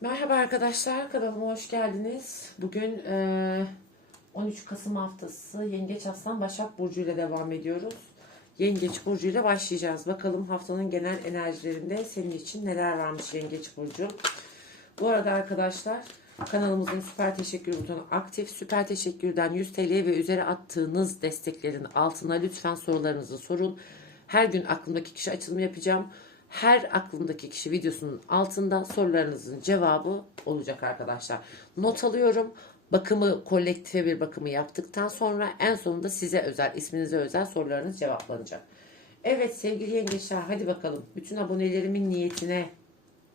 Merhaba arkadaşlar, kanalıma hoş geldiniz. Bugün eee, 13 Kasım haftası Yengeç Aslan Başak Burcu ile devam ediyoruz. Yengeç Burcu ile başlayacağız. Bakalım haftanın genel enerjilerinde senin için neler varmış Yengeç Burcu. Bu arada arkadaşlar kanalımızın süper teşekkür butonu aktif. Süper teşekkürden 100 TL ve üzeri attığınız desteklerin altına lütfen sorularınızı sorun. Her gün aklımdaki kişi açılımı yapacağım. Her aklımdaki kişi videosunun altında sorularınızın cevabı olacak arkadaşlar. Not alıyorum. Bakımı kolektife bir bakımı yaptıktan sonra en sonunda size özel, isminize özel sorularınız cevaplanacak. Evet sevgili yengeçler hadi bakalım. Bütün abonelerimin niyetine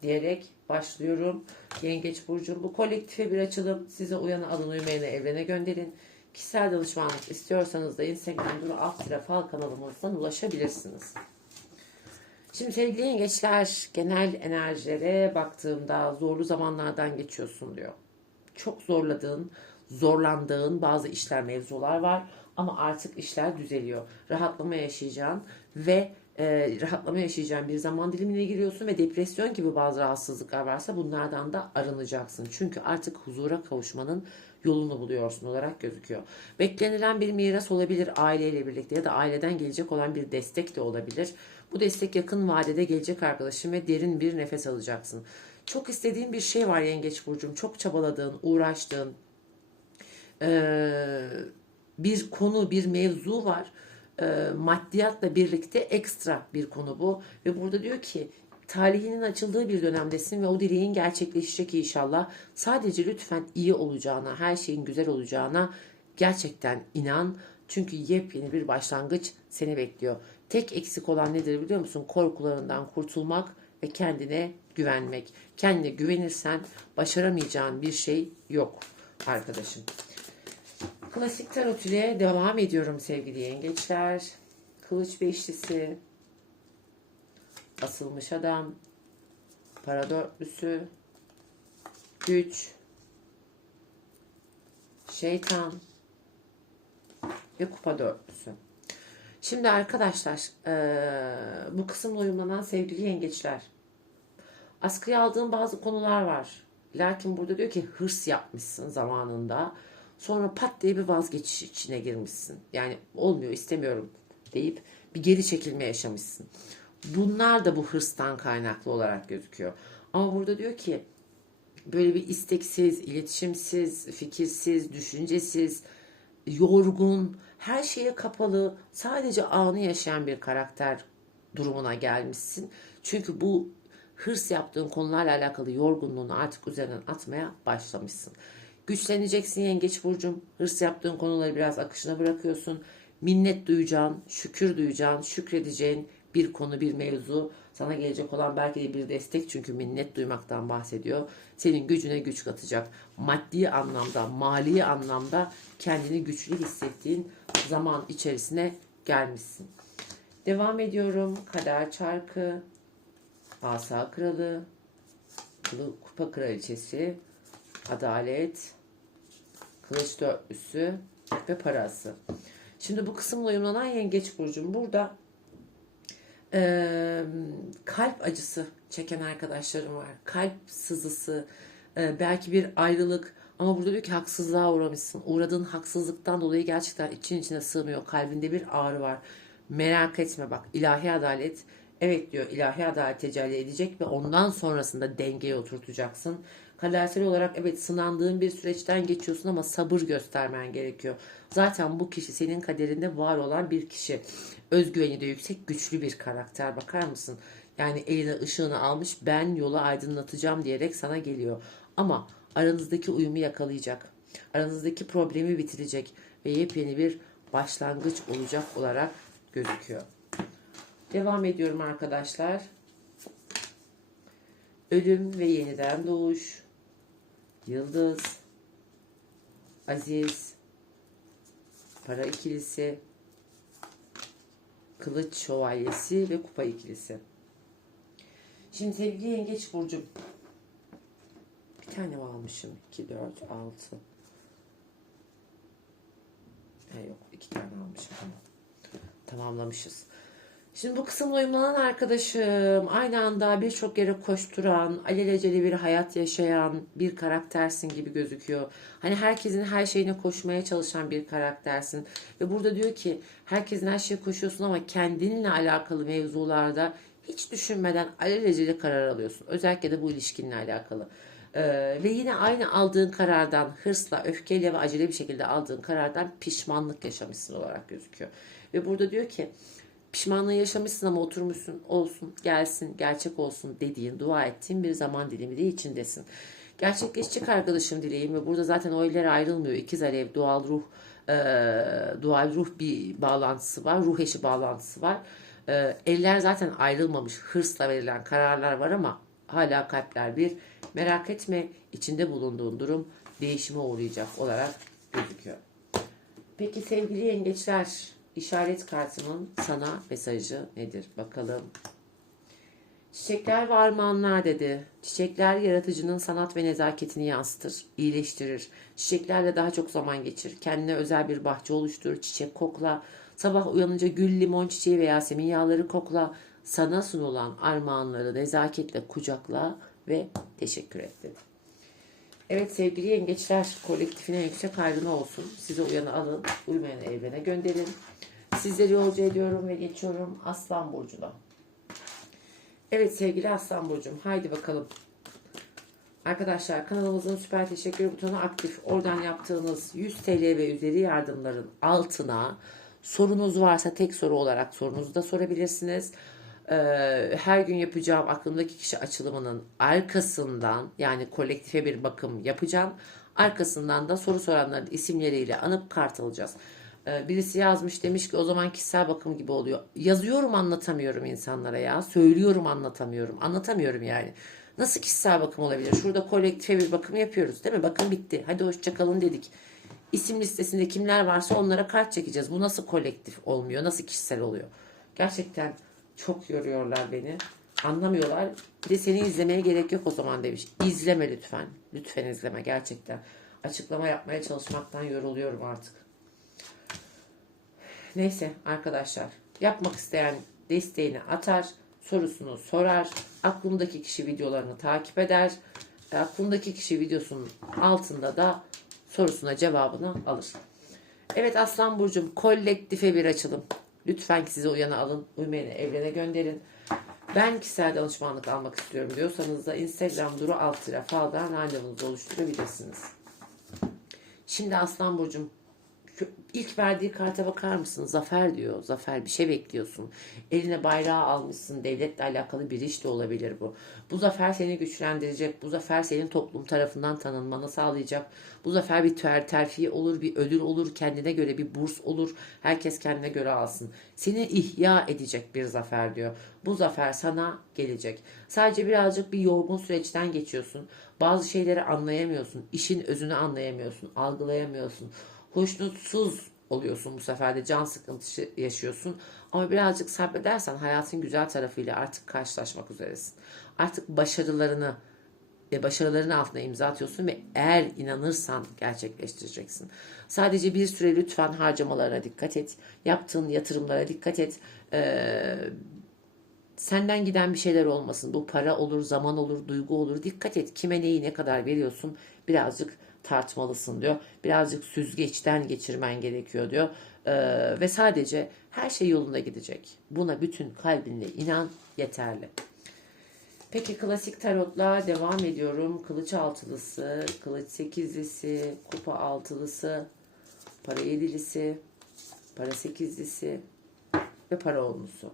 diyerek başlıyorum. Yengeç Burcu'm bu kolektife bir açılım. Size uyanı alın uymayanı evrene gönderin. Kişisel danışmanlık istiyorsanız da Instagram Duru alt tire fal kanalımızdan ulaşabilirsiniz. Şimdi sevgili yengeçler genel enerjilere baktığımda zorlu zamanlardan geçiyorsun diyor. Çok zorladığın, zorlandığın bazı işler mevzular var ama artık işler düzeliyor. Rahatlama yaşayacağın ve e, rahatlama yaşayacağın bir zaman dilimine giriyorsun ve depresyon gibi bazı rahatsızlıklar varsa bunlardan da arınacaksın. Çünkü artık huzura kavuşmanın yolunu buluyorsun olarak gözüküyor. Beklenilen bir miras olabilir aileyle birlikte ya da aileden gelecek olan bir destek de olabilir. Bu destek yakın vadede gelecek arkadaşım ve derin bir nefes alacaksın. Çok istediğin bir şey var Yengeç Burcu'm. Çok çabaladığın, uğraştığın bir konu, bir mevzu var. Maddiyatla birlikte ekstra bir konu bu. Ve burada diyor ki talihinin açıldığı bir dönemdesin ve o dileğin gerçekleşecek inşallah. Sadece lütfen iyi olacağına, her şeyin güzel olacağına gerçekten inan. Çünkü yepyeni bir başlangıç seni bekliyor. Tek eksik olan nedir biliyor musun? Korkularından kurtulmak ve kendine güvenmek. Kendine güvenirsen başaramayacağın bir şey yok arkadaşım. Klasik tarot ile devam ediyorum sevgili yengeçler. Kılıç beşlisi, asılmış adam, para dörtlüsü, güç, şeytan ve kupa dörtlüsü. Şimdi arkadaşlar eee, bu kısımla uyumlanan sevgili yengeçler. Askıya aldığın bazı konular var. Lakin burada diyor ki hırs yapmışsın zamanında. Sonra pat diye bir vazgeçiş içine girmişsin. Yani olmuyor istemiyorum deyip bir geri çekilme yaşamışsın. Bunlar da bu hırstan kaynaklı olarak gözüküyor. Ama burada diyor ki böyle bir isteksiz, iletişimsiz, fikirsiz, düşüncesiz, yorgun, her şeye kapalı, sadece anı yaşayan bir karakter durumuna gelmişsin. Çünkü bu hırs yaptığın konularla alakalı yorgunluğunu artık üzerinden atmaya başlamışsın. Güçleneceksin yengeç burcum. Hırs yaptığın konuları biraz akışına bırakıyorsun. Minnet duyacağın, şükür duyacağın, şükredeceğin bir konu, bir mevzu. Sana gelecek olan belki de bir destek çünkü minnet duymaktan bahsediyor. Senin gücüne güç katacak. Maddi anlamda, mali anlamda kendini güçlü hissettiğin zaman içerisine gelmişsin. Devam ediyorum. Kader çarkı, asa kralı, kupa kraliçesi, adalet, kılıç dörtlüsü ve parası. Şimdi bu kısımla uyumlanan yengeç burcum burada eee, kalp acısı çeken arkadaşlarım var. Kalp sızısı, eee, belki bir ayrılık ama burada diyor ki haksızlığa uğramışsın. Uğradığın haksızlıktan dolayı gerçekten için içine sığmıyor. Kalbinde bir ağrı var. Merak etme bak ilahi adalet evet diyor ilahi adalet tecelli edecek ve ondan sonrasında dengeye oturtacaksın. Kadersel olarak evet sınandığın bir süreçten geçiyorsun ama sabır göstermen gerekiyor. Zaten bu kişi senin kaderinde var olan bir kişi. Özgüveni de yüksek, güçlü bir karakter. Bakar mısın? Yani eline ışığını almış ben yolu aydınlatacağım diyerek sana geliyor. Ama aranızdaki uyumu yakalayacak. Aranızdaki problemi bitirecek ve yepyeni bir başlangıç olacak olarak gözüküyor. Devam ediyorum arkadaşlar. Ölüm ve yeniden doğuş. Yıldız. Aziz. Para ikilisi. Kılıç şövalyesi ve kupa ikilisi. Şimdi sevgili yengeç burcum. Bir tane almışım? 2, 4, 6. Ha yok iki tane almışım. Tamam. Tamamlamışız. Şimdi bu kısımla uyumlanan arkadaşım aynı anda birçok yere koşturan, alelacele bir hayat yaşayan bir karaktersin gibi gözüküyor. Hani herkesin her şeyine koşmaya çalışan bir karaktersin. Ve burada diyor ki herkesin her şeye koşuyorsun ama kendinle alakalı mevzularda hiç düşünmeden alelacele karar alıyorsun. Özellikle de bu ilişkinle alakalı. Ee, ve yine aynı aldığın karardan hırsla, öfkeyle ve acele bir şekilde aldığın karardan pişmanlık yaşamışsın olarak gözüküyor. Ve burada diyor ki pişmanlığı yaşamışsın ama oturmuşsun olsun gelsin gerçek olsun dediğin dua ettiğin bir zaman dilimi de içindesin. Gerçekleşecek arkadaşım dileğim ve burada zaten o eller ayrılmıyor. İkiz alev doğal ruh e, doğal ruh bir bağlantısı var. Ruh eşi bağlantısı var. E, eller zaten ayrılmamış. Hırsla verilen kararlar var ama hala kalpler bir. Merak etme içinde bulunduğun durum değişime uğrayacak olarak gözüküyor. Peki sevgili yengeçler, işaret kartımın sana mesajı nedir? Bakalım. Çiçekler ve armağanlar dedi. Çiçekler yaratıcının sanat ve nezaketini yansıtır, iyileştirir. Çiçeklerle daha çok zaman geçir. Kendine özel bir bahçe oluştur, çiçek kokla. Sabah uyanınca gül, limon çiçeği veya yasemin yağları kokla. Sana sunulan armağanları nezaketle kucakla ve teşekkür et dedi. Evet sevgili yengeçler kolektifine yüksek hayrına olsun. Size uyanı alın, uymayanı evrene gönderin. Sizleri yolcu ediyorum ve geçiyorum Aslan Burcu'na. Evet sevgili Aslan Burcu'm haydi bakalım. Arkadaşlar kanalımızın süper teşekkür butonu aktif. Oradan yaptığınız 100 TL ve üzeri yardımların altına sorunuz varsa tek soru olarak sorunuzu da sorabilirsiniz. Ee, her gün yapacağım aklımdaki kişi açılımının arkasından yani kolektife bir bakım yapacağım. Arkasından da soru soranların isimleriyle anıp kart alacağız. Ee, birisi yazmış demiş ki o zaman kişisel bakım gibi oluyor. Yazıyorum anlatamıyorum insanlara ya. Söylüyorum anlatamıyorum. Anlatamıyorum yani. Nasıl kişisel bakım olabilir? Şurada kolektife bir bakım yapıyoruz değil mi? Bakın bitti. Hadi hoşçakalın dedik. İsim listesinde kimler varsa onlara kart çekeceğiz. Bu nasıl kolektif olmuyor? Nasıl kişisel oluyor? Gerçekten çok yoruyorlar beni. Anlamıyorlar. Bir de seni izlemeye gerek yok o zaman demiş. İzleme lütfen. Lütfen izleme gerçekten. Açıklama yapmaya çalışmaktan yoruluyorum artık. Neyse arkadaşlar. Yapmak isteyen desteğini atar. Sorusunu sorar. Aklımdaki kişi videolarını takip eder. E, Aklımdaki kişi videosunun altında da sorusuna cevabını alır. Evet Aslan Burcu'm kolektife bir açılım. Lütfen size uyanı alın. Uymayanı evrene gönderin. Ben kişisel danışmanlık almak istiyorum diyorsanız da Instagram duru alt tire faldan randevunuzu oluşturabilirsiniz. Şimdi Aslan Burcu'm şu ilk verdiği karta bakar mısın? Zafer diyor. Zafer bir şey bekliyorsun. Eline bayrağı almışsın. Devletle alakalı bir iş de olabilir bu. Bu zafer seni güçlendirecek. Bu zafer senin toplum tarafından tanınmanı sağlayacak. Bu zafer bir ter terfi olur, bir ödül olur, kendine göre bir burs olur. Herkes kendine göre alsın. Seni ihya edecek bir zafer diyor. Bu zafer sana gelecek. Sadece birazcık bir yorgun süreçten geçiyorsun. Bazı şeyleri anlayamıyorsun. İşin özünü anlayamıyorsun, algılayamıyorsun hoşnutsuz oluyorsun bu sefer de can sıkıntısı yaşıyorsun. Ama birazcık sabredersen hayatın güzel tarafıyla artık karşılaşmak üzeresin. Artık başarılarını ve başarıların altına imza atıyorsun ve eğer inanırsan gerçekleştireceksin. Sadece bir süre lütfen harcamalarına dikkat et. Yaptığın yatırımlara dikkat et. Ee, senden giden bir şeyler olmasın. Bu para olur, zaman olur, duygu olur. Dikkat et kime neyi ne kadar veriyorsun. Birazcık tartmalısın diyor. Birazcık süzgeçten geçirmen gerekiyor diyor. Ee, ve sadece her şey yolunda gidecek. Buna bütün kalbinle inan yeterli. Peki klasik tarotla devam ediyorum. Kılıç altılısı, kılıç sekizlisi, kupa altılısı, para yedilisi, para sekizlisi ve para onlusu.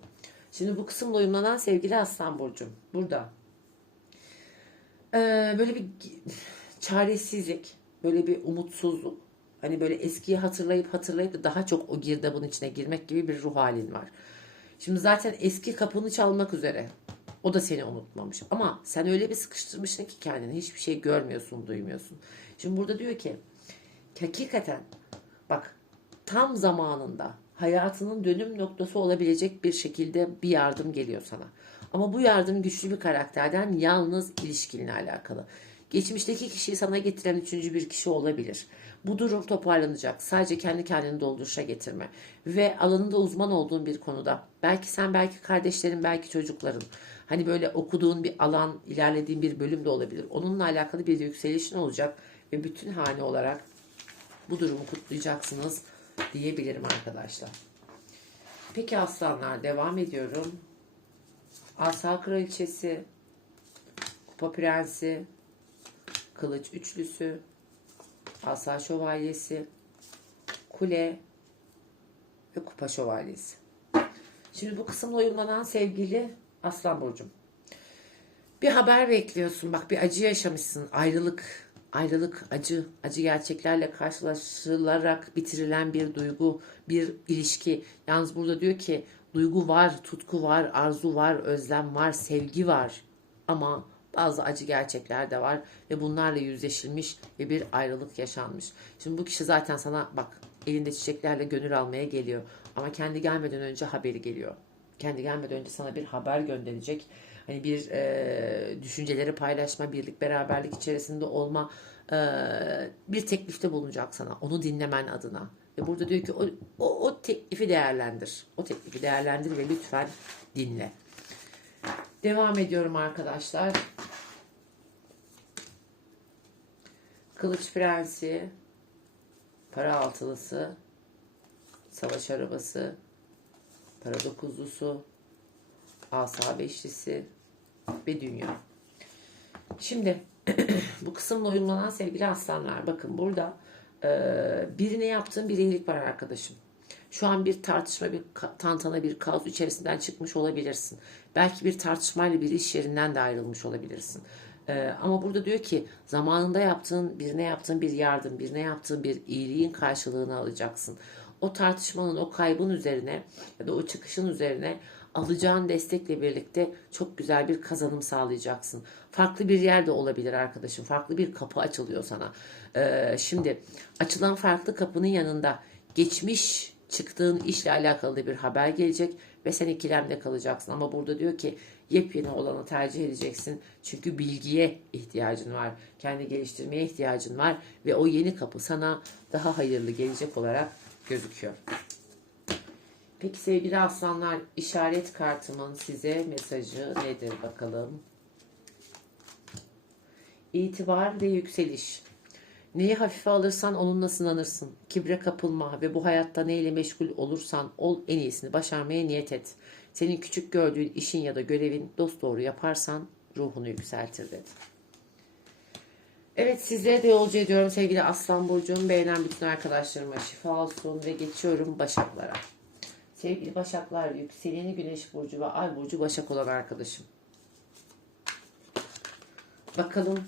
Şimdi bu kısımla uyumlanan sevgili Aslan Burcu'm. Burada. Ee, böyle bir çaresizlik, böyle bir umutsuzluk. Hani böyle eskiyi hatırlayıp hatırlayıp da daha çok o girdabın içine girmek gibi bir ruh halin var. Şimdi zaten eski kapını çalmak üzere. O da seni unutmamış. Ama sen öyle bir sıkıştırmışsın ki kendini hiçbir şey görmüyorsun, duymuyorsun. Şimdi burada diyor ki hakikaten bak tam zamanında hayatının dönüm noktası olabilecek bir şekilde bir yardım geliyor sana. Ama bu yardım güçlü bir karakterden yalnız ilişkinle alakalı. Geçmişteki kişiyi sana getiren üçüncü bir kişi olabilir. Bu durum toparlanacak. Sadece kendi kendini dolduruşa getirme. Ve alanında uzman olduğun bir konuda. Belki sen, belki kardeşlerin, belki çocukların. Hani böyle okuduğun bir alan, ilerlediğin bir bölüm de olabilir. Onunla alakalı bir yükselişin olacak. Ve bütün hane olarak bu durumu kutlayacaksınız diyebilirim arkadaşlar. Peki aslanlar devam ediyorum. Asa kraliçesi, kupa prensi, kılıç üçlüsü, asa şövalyesi, kule ve kupa şövalyesi. Şimdi bu kısımla uyumlanan sevgili Aslan Burcum. Bir haber bekliyorsun. Bak bir acı yaşamışsın. Ayrılık, ayrılık, acı, acı gerçeklerle karşılaşılarak bitirilen bir duygu, bir ilişki. Yalnız burada diyor ki duygu var, tutku var, arzu var, özlem var, sevgi var. Ama bazı acı gerçekler de var ve bunlarla yüzleşilmiş ve bir ayrılık yaşanmış. Şimdi bu kişi zaten sana bak elinde çiçeklerle gönül almaya geliyor. Ama kendi gelmeden önce haberi geliyor. Kendi gelmeden önce sana bir haber gönderecek. Hani bir e, düşünceleri paylaşma, birlik beraberlik içerisinde olma e, bir teklifte bulunacak sana. Onu dinlemen adına. Ve burada diyor ki o, o, o teklifi değerlendir. O teklifi değerlendir ve lütfen dinle. Devam ediyorum arkadaşlar. Kılıç Prensi, para altılısı, savaş arabası, para dokuzlusu, asa beşlisi ve dünya. Şimdi bu kısımla uyumlanan sevgili aslanlar bakın burada e, birine yaptığın bir iyilik var arkadaşım. Şu an bir tartışma, bir tantana, bir kaos içerisinden çıkmış olabilirsin. Belki bir tartışmayla bir iş yerinden de ayrılmış olabilirsin. Ee, ama burada diyor ki zamanında yaptığın, birine yaptığın bir yardım, birine yaptığın bir iyiliğin karşılığını alacaksın. O tartışmanın, o kaybın üzerine ya da o çıkışın üzerine alacağın destekle birlikte çok güzel bir kazanım sağlayacaksın. Farklı bir yerde olabilir arkadaşım. Farklı bir kapı açılıyor sana. Ee, şimdi açılan farklı kapının yanında geçmiş çıktığın işle alakalı bir haber gelecek ve sen ikilemde kalacaksın. Ama burada diyor ki yepyeni olanı tercih edeceksin. Çünkü bilgiye ihtiyacın var. Kendi geliştirmeye ihtiyacın var ve o yeni kapı sana daha hayırlı gelecek olarak gözüküyor. Peki sevgili aslanlar işaret kartımın size mesajı nedir bakalım? İtibar ve yükseliş. Neyi hafife alırsan onunla sınanırsın. Kibre kapılma ve bu hayatta neyle meşgul olursan ol en iyisini başarmaya niyet et. Senin küçük gördüğün işin ya da görevin dosdoğru yaparsan ruhunu yükseltir dedi. Evet sizlere de yolcu ediyorum sevgili Aslan Burcu'm. Beğenen bütün arkadaşlarıma şifa olsun ve geçiyorum Başaklara. Sevgili Başaklar, yükseleni Güneş Burcu ve Ay Burcu Başak olan arkadaşım. Bakalım,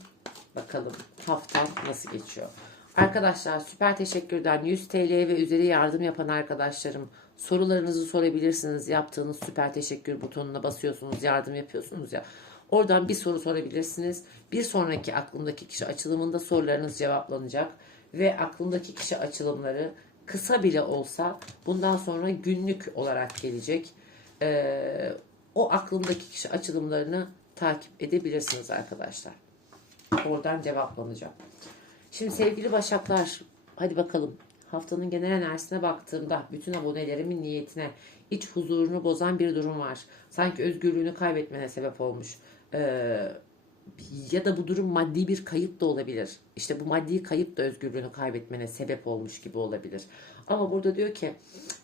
bakalım haftam nasıl geçiyor. Arkadaşlar süper teşekkürden 100 TL ve üzeri yardım yapan arkadaşlarım sorularınızı sorabilirsiniz. Yaptığınız süper teşekkür butonuna basıyorsunuz, yardım yapıyorsunuz ya. Oradan bir soru sorabilirsiniz. Bir sonraki aklımdaki kişi açılımında sorularınız cevaplanacak ve aklımdaki kişi açılımları kısa bile olsa bundan sonra günlük olarak gelecek. Ee, o aklımdaki kişi açılımlarını takip edebilirsiniz arkadaşlar. Oradan cevaplanacak. Şimdi sevgili Başaklar hadi bakalım haftanın genel enerjisine baktığımda bütün abonelerimin niyetine iç huzurunu bozan bir durum var. Sanki özgürlüğünü kaybetmene sebep olmuş. Ee, ya da bu durum maddi bir kayıp da olabilir. İşte bu maddi kayıp da özgürlüğünü kaybetmene sebep olmuş gibi olabilir. Ama burada diyor ki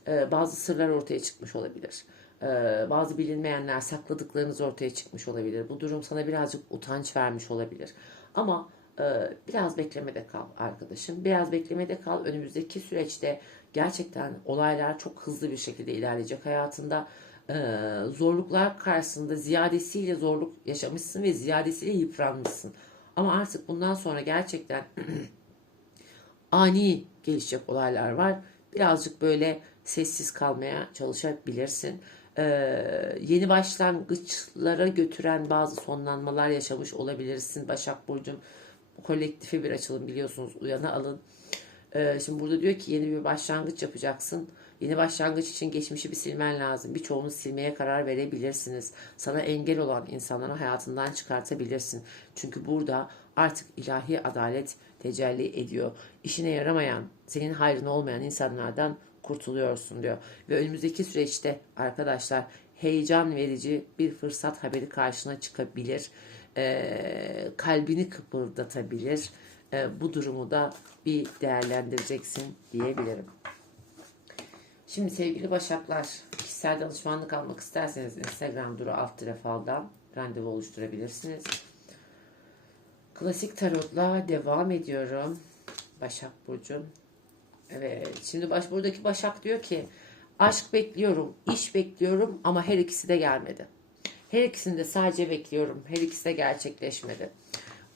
e, bazı sırlar ortaya çıkmış olabilir. E, bazı bilinmeyenler sakladıklarınız ortaya çıkmış olabilir. Bu durum sana birazcık utanç vermiş olabilir. Ama e, biraz beklemede kal arkadaşım. Biraz beklemede kal. Önümüzdeki süreçte gerçekten olaylar çok hızlı bir şekilde ilerleyecek hayatında ee, zorluklar karşısında ziyadesiyle zorluk yaşamışsın ve ziyadesiyle yıpranmışsın. Ama artık bundan sonra gerçekten ani gelişecek olaylar var. Birazcık böyle sessiz kalmaya çalışabilirsin. Ee, yeni başlangıçlara götüren bazı sonlanmalar yaşamış olabilirsin Başak Burcu'm. Kolektife bir açılım biliyorsunuz uyana alın. Ee, şimdi burada diyor ki yeni bir başlangıç yapacaksın Yeni başlangıç için geçmişi bir silmen lazım. Birçoğunu silmeye karar verebilirsiniz. Sana engel olan insanları hayatından çıkartabilirsin. Çünkü burada artık ilahi adalet tecelli ediyor. İşine yaramayan, senin hayrına olmayan insanlardan kurtuluyorsun diyor. Ve önümüzdeki süreçte arkadaşlar heyecan verici bir fırsat haberi karşına çıkabilir. Ee, kalbini kıpırdatabilir. Ee, bu durumu da bir değerlendireceksin diyebilirim. Şimdi sevgili Başaklar, kişisel danışmanlık almak isterseniz Instagram duru alt faldan randevu oluşturabilirsiniz. Klasik tarotla devam ediyorum. Başak Burcu. Evet, şimdi baş, buradaki Başak diyor ki aşk bekliyorum, iş bekliyorum ama her ikisi de gelmedi. Her ikisini de sadece bekliyorum. Her ikisi de gerçekleşmedi.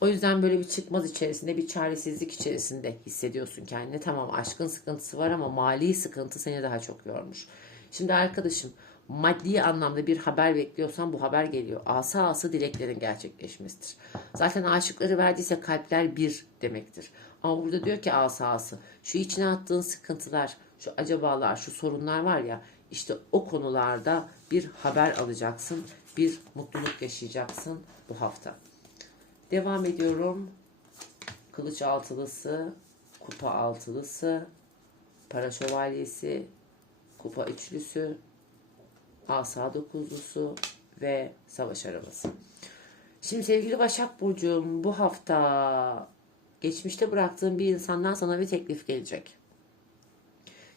O yüzden böyle bir çıkmaz içerisinde, bir çaresizlik içerisinde hissediyorsun kendini. Tamam aşkın sıkıntısı var ama mali sıkıntı seni daha çok yormuş. Şimdi arkadaşım maddi anlamda bir haber bekliyorsan bu haber geliyor. Asa asa dileklerin gerçekleşmesidir. Zaten aşıkları verdiyse kalpler bir demektir. Ama burada diyor ki asa ası şu içine attığın sıkıntılar, şu acabalar, şu sorunlar var ya işte o konularda bir haber alacaksın. Bir mutluluk yaşayacaksın bu hafta. Devam ediyorum. Kılıç altılısı, kupa altılısı, para şövalyesi, kupa üçlüsü, asa dokuzlusu ve savaş arabası. Şimdi sevgili Başak Burcu'm bu hafta geçmişte bıraktığın bir insandan sana bir teklif gelecek.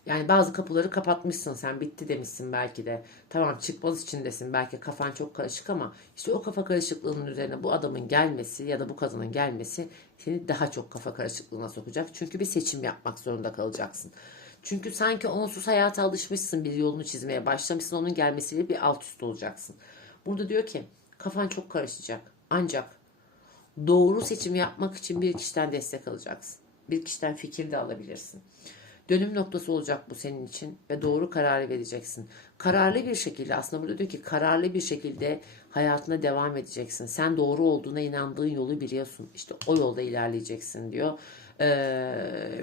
Yani bazı kapıları kapatmışsın sen bitti demişsin belki de. Tamam çıkmaz içindesin belki kafan çok karışık ama işte o kafa karışıklığının üzerine bu adamın gelmesi ya da bu kadının gelmesi seni daha çok kafa karışıklığına sokacak. Çünkü bir seçim yapmak zorunda kalacaksın. Çünkü sanki onsuz hayata alışmışsın bir yolunu çizmeye başlamışsın onun gelmesiyle bir alt üst olacaksın. Burada diyor ki kafan çok karışacak ancak doğru seçim yapmak için bir kişiden destek alacaksın. Bir kişiden fikir de alabilirsin. Dönüm noktası olacak bu senin için ve doğru kararı vereceksin. Kararlı bir şekilde aslında burada diyor ki kararlı bir şekilde hayatına devam edeceksin. Sen doğru olduğuna inandığın yolu biliyorsun. İşte o yolda ilerleyeceksin diyor. Ee,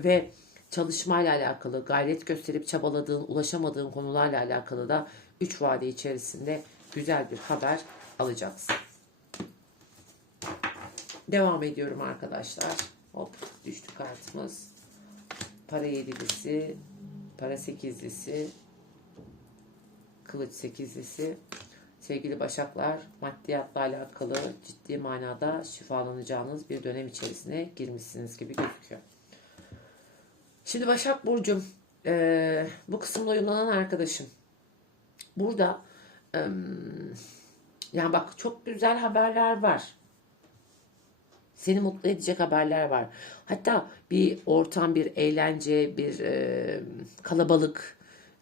ve çalışmayla alakalı gayret gösterip çabaladığın, ulaşamadığın konularla alakalı da 3 vade içerisinde güzel bir haber alacaksın. Devam ediyorum arkadaşlar. Hop düştü kartımız para yedilisi, para sekizlisi, kılıç sekizlisi. Sevgili Başaklar, maddiyatla alakalı ciddi manada şifalanacağınız bir dönem içerisine girmişsiniz gibi gözüküyor. Şimdi Başak Burcum, e, bu kısımda uyumlanan arkadaşım. Burada e, yani bak çok güzel haberler var. Seni mutlu edecek haberler var. Hatta bir ortam, bir eğlence, bir e, kalabalık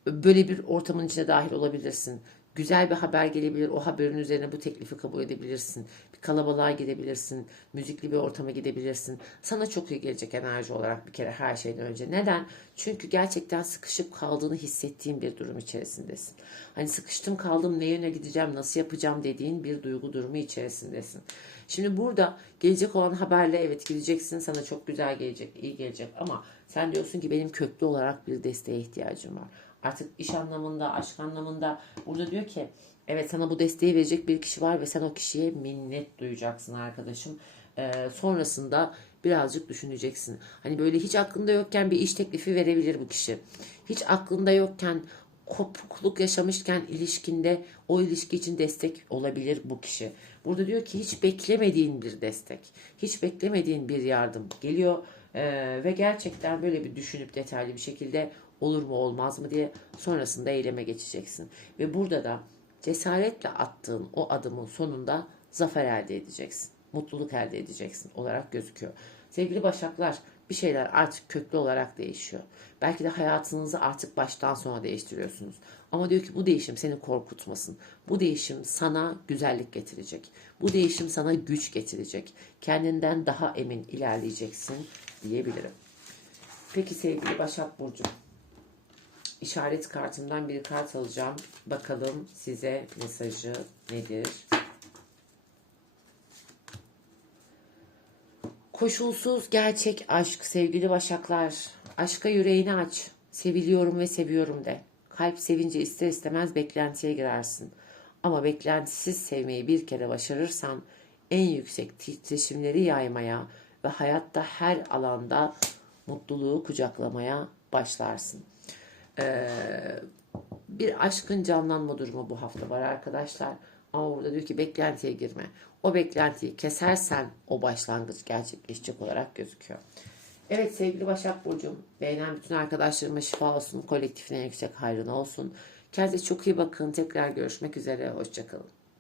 böyle bir ortamın içine dahil olabilirsin. Güzel bir haber gelebilir. O haberin üzerine bu teklifi kabul edebilirsin. Kalabalığa gidebilirsin. Müzikli bir ortama gidebilirsin. Sana çok iyi gelecek enerji olarak bir kere her şeyden önce. Neden? Çünkü gerçekten sıkışıp kaldığını hissettiğin bir durum içerisindesin. Hani sıkıştım kaldım ne yöne gideceğim, nasıl yapacağım dediğin bir duygu durumu içerisindesin. Şimdi burada gelecek olan haberle evet gideceksin sana çok güzel gelecek, iyi gelecek ama sen diyorsun ki benim köklü olarak bir desteğe ihtiyacım var. Artık iş anlamında, aşk anlamında burada diyor ki evet sana bu desteği verecek bir kişi var ve sen o kişiye minnet duyacaksın arkadaşım. Ee, sonrasında birazcık düşüneceksin. Hani böyle hiç aklında yokken bir iş teklifi verebilir bu kişi. Hiç aklında yokken kopukluk yaşamışken ilişkinde o ilişki için destek olabilir bu kişi. Burada diyor ki hiç beklemediğin bir destek, hiç beklemediğin bir yardım geliyor ee, ve gerçekten böyle bir düşünüp detaylı bir şekilde olur mu olmaz mı diye sonrasında eyleme geçeceksin. Ve burada da cesaretle attığın o adımın sonunda zafer elde edeceksin. Mutluluk elde edeceksin olarak gözüküyor. Sevgili Başaklar bir şeyler artık köklü olarak değişiyor. Belki de hayatınızı artık baştan sona değiştiriyorsunuz. Ama diyor ki bu değişim seni korkutmasın. Bu değişim sana güzellik getirecek. Bu değişim sana güç getirecek. Kendinden daha emin ilerleyeceksin diyebilirim. Peki sevgili Başak Burcu. İşaret kartımdan bir kart alacağım. Bakalım size mesajı nedir? Koşulsuz gerçek aşk sevgili başaklar. Aşka yüreğini aç. Seviliyorum ve seviyorum de. Kalp sevince ister istemez beklentiye girersin. Ama beklentisiz sevmeyi bir kere başarırsan en yüksek titreşimleri yaymaya ve hayatta her alanda mutluluğu kucaklamaya başlarsın. Ee, bir aşkın canlanma durumu bu hafta var arkadaşlar. Ama burada diyor ki beklentiye girme. O beklentiyi kesersen o başlangıç gerçekleşecek olarak gözüküyor. Evet sevgili Başak Burcu'm. Beğenen bütün arkadaşlarıma şifa olsun. Kolektifine yüksek hayrına olsun. Kendinize çok iyi bakın. Tekrar görüşmek üzere. Hoşçakalın.